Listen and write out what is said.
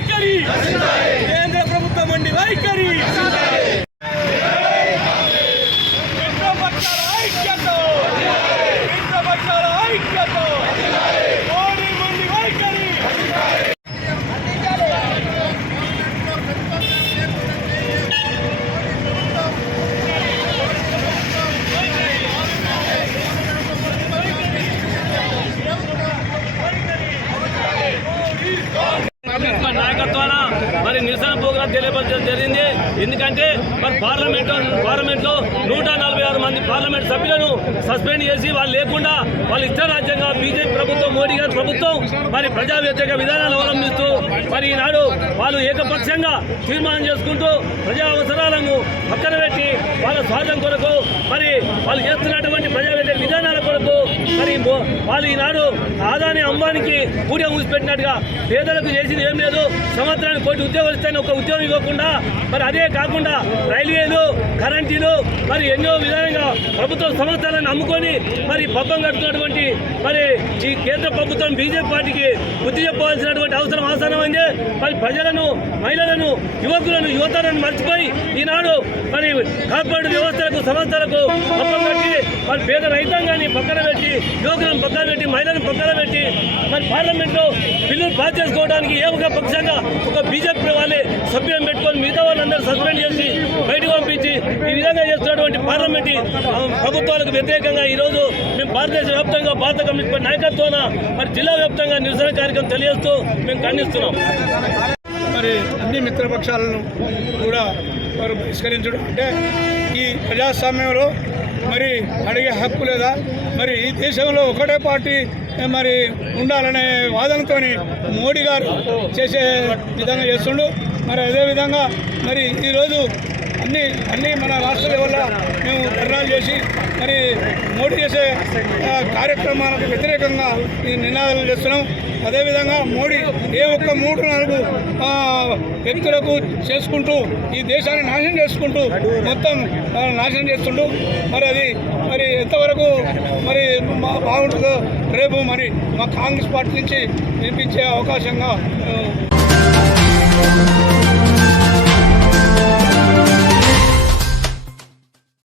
వైఖరి. కేంద్ర ప్రభుత్వం అండి వైఖరి మిత్రపక్షాల ఐక్యత మిత్రపక్షాల ఐక్యత మోడీ మండి వైఖరి ప్రభుత్వ నాయకత్వాన మరి నిరసన ప్రోగ్రాం తెలియపరచడం జరిగింది. ఎందుకంటే మరి పార్లమెంట్ పార్లమెంట్లో నూట నలభై ఆరు మంది పార్లమెంట్ సభ్యులను సస్పెండ్ చేసి వాళ్ళు లేకుండా వాళ్ళు ఇష్టరాజ్యంగా బీజేపీ ప్రభుత్వం మోడీ గారి ప్రభుత్వం మరి ప్రజా వ్యతిరేక విధానాలు అవలంబిస్తూ మరి ఈనాడు వాళ్ళు ఏకపక్షంగా తీర్మానం చేసుకుంటూ ప్రజా అవసరం పక్కన పెట్టి వాళ్ళ స్వార్థం కొరకు మరి వాళ్ళు చేస్తున్నటువంటి ప్రజా విధానాల కొరకు మరి వాళ్ళు ఈనాడు ఆదాని అంబానికి కూడే ఊసిపెట్టినట్టుగా పేదలకు చేసింది ఏం లేదు. సంవత్సరానికి కోటి ఉద్యోగాలు ఇస్తాయని ఒక ఉద్యోగం ఇవ్వకుండా మరి అదే కాకుండా రైల్వేలు కరెంటీలు మరి ఎన్నో విధానంగా ప్రభుత్వ సంస్థలను అమ్ముకొని మరి పబ్బం కడుతున్నటువంటి మరి ఈ కేంద్ర ప్రభుత్వం బీజేపీ పార్టీకి బుద్ధి చెప్పవలసినటువంటి అవసరం ఆసనమైంది మరి ప్రజలను మహిళలను యువకులను యువతలను మర్చిపోయి ఈనాడు మరి కార్పొరేట్ వ్యవస్థలకు సంస్థలకు పబ్బం కట్టి మరి పేద రైతాంగాన్ని పక్కన పెట్టి యువకులను పక్కన పెట్టి మహిళలను పక్కన పెట్టి మరి పార్లమెంట్లో బిల్లులు పాస్ చేసుకోవడానికి ఏ ఒక పక్షంగా ఒక బీజేపీ వాళ్ళే సభ్యులను పెట్టుకొని మిగతా వాళ్ళందరూ సస్పెండ్ చేసి బయటకు పంపించి ఈ విధంగా చేస్తున్నటువంటి పార్లమెంట్ ప్రభుత్వాలకు వ్యతిరేకంగా ఈ రోజు మేము భారతదేశ వ్యాప్తంగా భారత కమ్యూనిస్ట్ పార్టీ నాయకత్వాన మరి జిల్లా వ్యాప్తంగా నిరసన కార్యక్రమం తెలియజేస్తూ మేము ఖండిస్తున్నాం. మరి అన్ని మిత్రపక్షాలను కూడా వారు బహిష్కరించడం అంటే ఈ ప్రజాస్వామ్యంలో మరి అడిగే హక్కు లేదా? మరి ఈ దేశంలో ఒకటే పార్టీ మరి ఉండాలనే వాదనతో మోడీ గారు చేసే విధంగా చేస్తుండు. మరి అదేవిధంగా మరి ఈరోజు అన్ని అన్ని మన రాష్ట్ర లెవెల్లో మేము ధర్నాలు చేసి మరి మోడీ చేసే కార్యక్రమాలకు వ్యతిరేకంగా ఈ నినాదాలు చేస్తున్నాం. అదేవిధంగా మోడీ ఏ ఒక్క మూడు నాలుగు వ్యక్తులకు చేసుకుంటూ ఈ దేశాన్ని నాశనం చేసుకుంటూ మొత్తం నాశనం చేస్తుండు. మరి అది మరి ఎంతవరకు మరి మా- బాగుంటుందో రేపు మరి మా కాంగ్రెస్ పార్టీ నుంచి వినిపించే అవకాశంగా